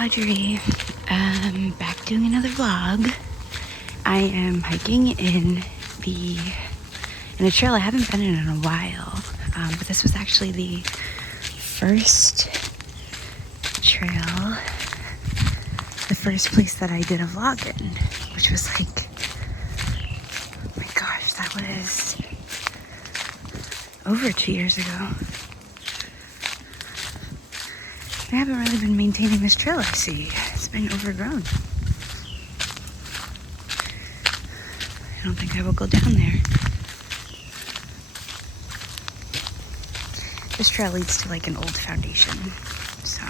Audrey. Back doing another vlog. I am hiking in a trail I haven't been in a while, but this was actually the first trail, the first place that I did a vlog in, which was like, oh my gosh, that was over 2 years ago. I haven't really been maintaining this trail, I see. It's been overgrown. I don't think I will go down there. This trail leads to like an old foundation, so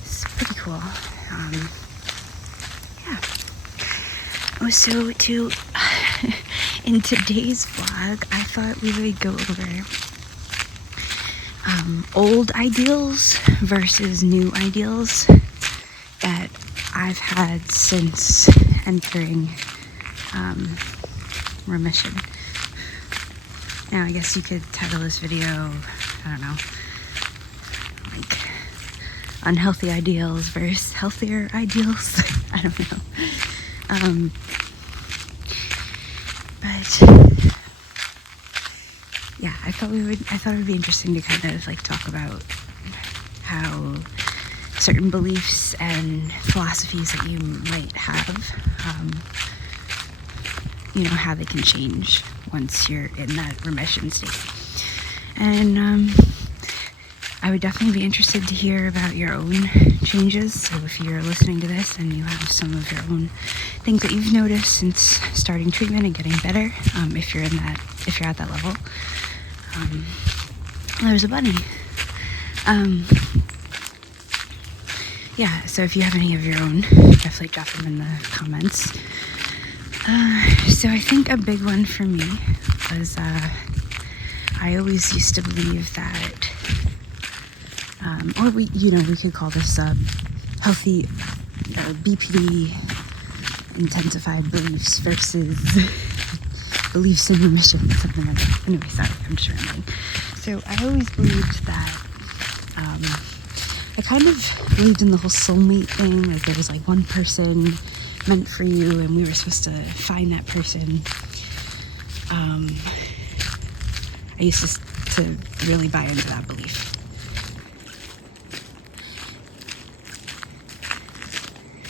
it's pretty cool. Yeah. Oh, so in today's vlog, I thought we would go over old ideals versus new ideals that I've had since entering remission. Now, I guess you could title this video, I don't know, like unhealthy ideals versus healthier ideals. I don't know. But yeah, I thought it would be interesting to kind of like talk about how certain beliefs and philosophies that you might have, how they can change once you're in that remission state. And I would definitely be interested to hear about your own changes. So if you're listening to this and you have some of your own things that you've noticed since starting treatment and getting better, if you're at that level. There's a bunny. Yeah, so if you have any of your own, definitely drop them in the comments. So I think a big one for me was I always used to believe that, or we could call this healthy BPD intensified beliefs versus beliefs in remission, something like that. Anyway, sorry, I'm just rambling. So I always believed that, I kind of believed in the whole soulmate thing, like there was like one person meant for you and we were supposed to find that person. I used to really buy into that belief.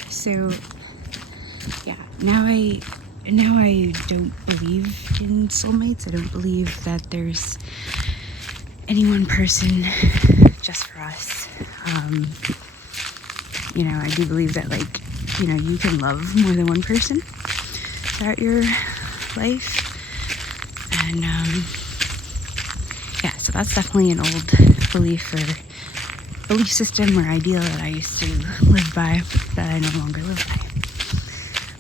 So yeah, now I don't believe in soulmates. I don't believe that there's any one person just for us. I do believe that you can love more than one person throughout your life. And yeah, so that's definitely an old belief or belief system or ideal that I used to live by that I no longer live by.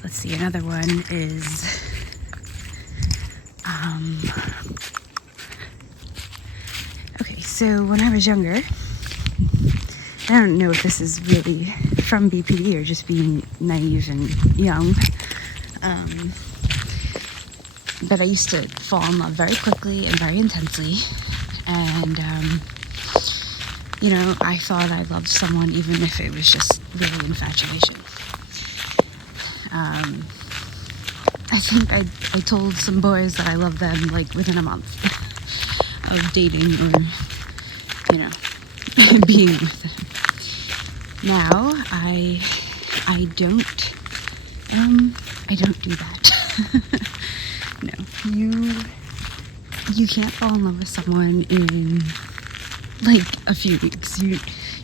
Let's see, another one is okay, so when I was younger, I don't know if this is really from BPD or just being naive and young, but I used to fall in love very quickly and very intensely, and I thought I loved someone even if it was just really infatuation. I think I told some boys that I loved them like within a month of dating or being with them. Now I don't do that. No, you can't fall in love with someone in like a few weeks. You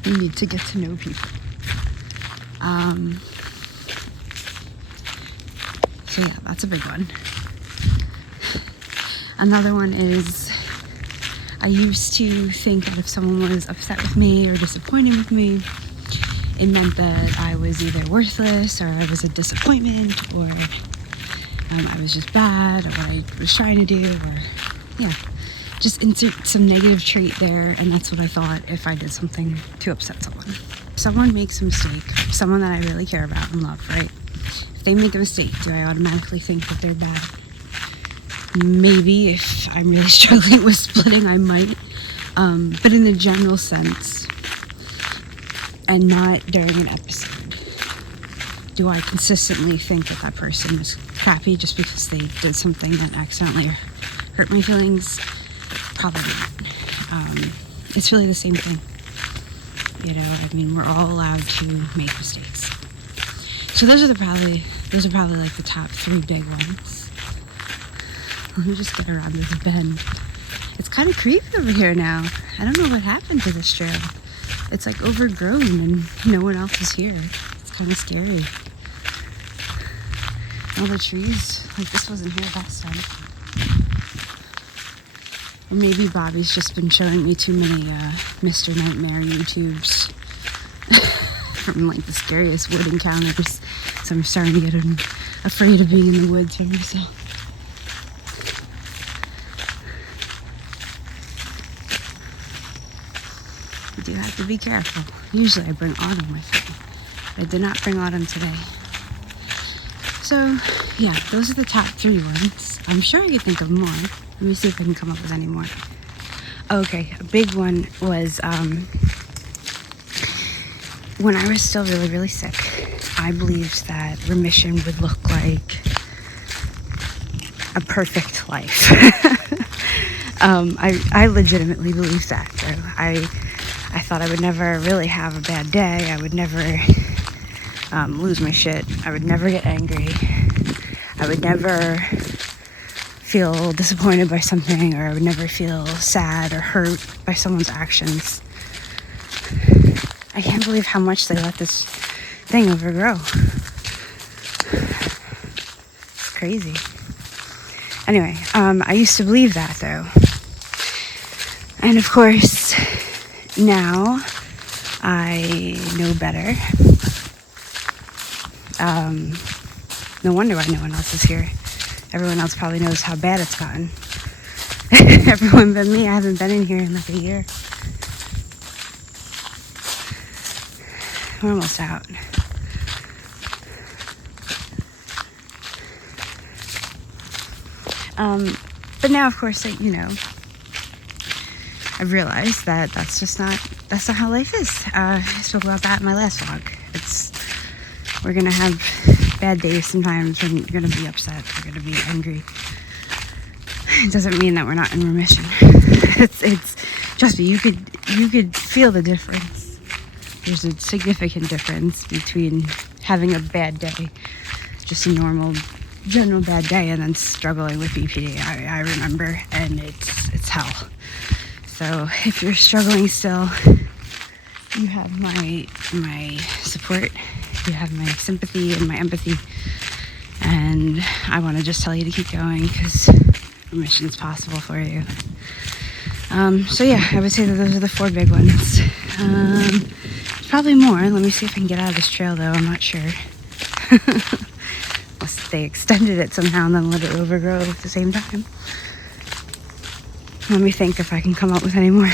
need to get to know people. So yeah, that's a big one. Another one is I used to think that if someone was upset with me or disappointed with me, it meant that I was either worthless or I was a disappointment or I was just bad at what I was trying to do, or yeah, just insert some negative trait there, and that's what I thought if I did something to upset someone. If someone makes a mistake, someone that I really care about and love, right? If they make a mistake, do I automatically think that they're bad? Maybe if I'm really struggling with splitting, I might. But in a general sense, and not during an episode. Do I consistently think that that person is crappy just because they did something that accidentally hurt my feelings? Probably not. It's really the same thing. You know, I mean, we're all allowed to make mistakes. So those are probably like the top 3 big ones. Let me just get around this bend. It's kind of creepy over here now. I don't know what happened to this trail. It's like overgrown and no one else is here. It's kind of scary. All the trees, like this wasn't here last time. Or maybe Bobby's just been showing me too many Mr. Nightmare YouTubes from like the scariest wood encounters. So I'm starting to get afraid of being in the woods for myself. You do have to be careful. Usually I bring Autumn with me, but I did not bring Autumn today. So, yeah, those are the top 3 ones. I'm sure I could think of more. Let me see if I can come up with any more. Okay, a big one was when I was still really, really sick, I believed that remission would look like a perfect life. I legitimately believed that. So I thought I would never really have a bad day. I would never lose my shit. I would never get angry. I would never feel disappointed by something, or I would never feel sad or hurt by someone's actions. I can't believe how much they let this thing overgrow. It's crazy. Anyway, I used to believe that though. And of course, now I know better. No wonder why no one else is here. Everyone else probably knows how bad it's gotten. Everyone but me. I haven't been in here in like a year. We're almost out. But now, of course, you know, I've realized that that's not how life is. I spoke about that in my last vlog. We're gonna have bad days sometimes. We're gonna be upset. We're gonna be angry. It doesn't mean that we're not in remission. It's trust me, you could feel the difference. There's a significant difference between having a bad day, just a normal, general bad day, and then struggling with BPD. I remember, and it's hell. So if you're struggling still, you have my support. You have my sympathy and my empathy, and I want to just tell you to keep going because remission is possible for you. So yeah, I would say that those are the 4 big ones. Probably more. Let me see if I can get out of this trail though. I'm not sure. Unless they extended it somehow and then let it overgrow at the same time. Let me think if I can come up with any more.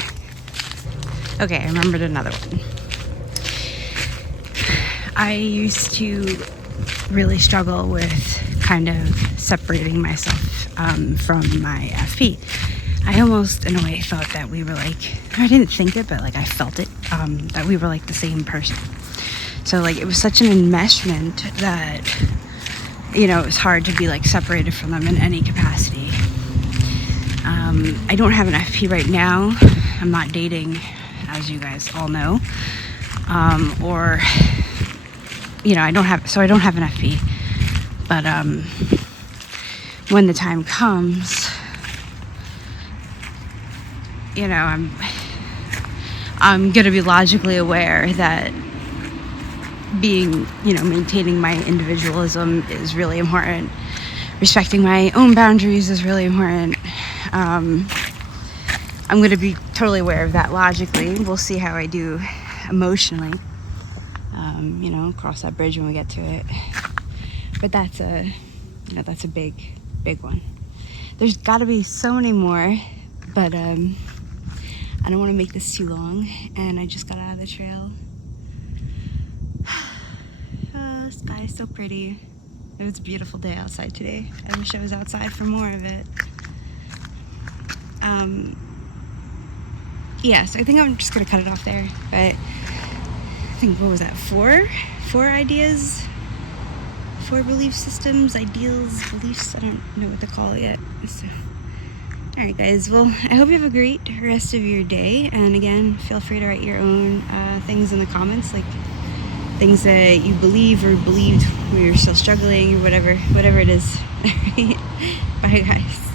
Okay, I remembered another one. I used to really struggle with kind of separating myself from my FP. I almost, in a way, thought that we were like, I didn't think it, but like I felt it, that we were like the same person. So like it was such an enmeshment that, you know, it was hard to be like separated from them in any capacity. I don't have an FP right now. I'm not dating, as you guys all know. Or, you know, I don't have an FP. But when the time comes, you know, I'm gonna be logically aware that being, you know, maintaining my individualism is really important. Respecting my own boundaries is really important. I'm going to be totally aware of that logically. We'll see how I do emotionally. You know, cross that bridge when we get to it. But that's a big one. There's got to be so many more, but I don't want to make this too long. And I just got out of the trail. The sky is so pretty. It was a beautiful day outside today. I wish I was outside for more of it. Yes, I think I'm just gonna cut it off there. But think, what was that, four ideas, four belief systems, ideals, beliefs, I don't know what to call it yet. So, alright guys, well, I hope you have a great rest of your day, and again, feel free to write your own things in the comments, like things that you believe or believed when you're still struggling, or whatever it is. Alright, bye guys.